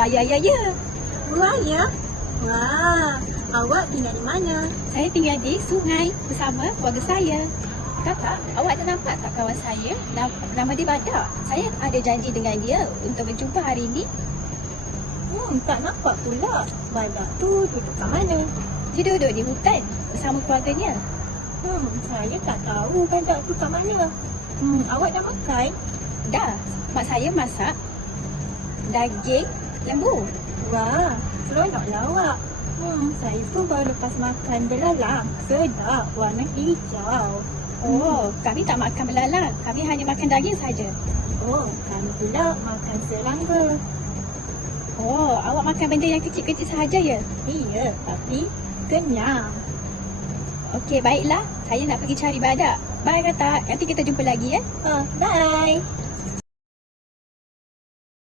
buaya ya. Buaya? Wah, awak tinggal di mana? Saya tinggal di sungai bersama keluarga saya. Kakak, awak ada nampak tak kawan saya? Nama dia Badak. Saya ada janji dengan dia untuk berjumpa hari ini. Tak nampak pula. Badak tu duduk kat mana? Dia duduk di hutan bersama keluarganya. Saya tak tahu badak tu kat mana. Awak dah makan? Dah, mak saya masak daging lembu. Wah, seronoklah awak. Saya tu baru lepas makan belalang. Sedap, warna hijau. Oh, kami tak makan belalang. Kami hanya makan daging saja. Oh, kami pula makan serangga. Oh, awak makan benda yang kecil-kecil sahaja ya? Iya, tapi kenyang. Okey, baiklah. Saya nak pergi cari badak. Bye, Kak. Nanti kita jumpa lagi ya. Bye.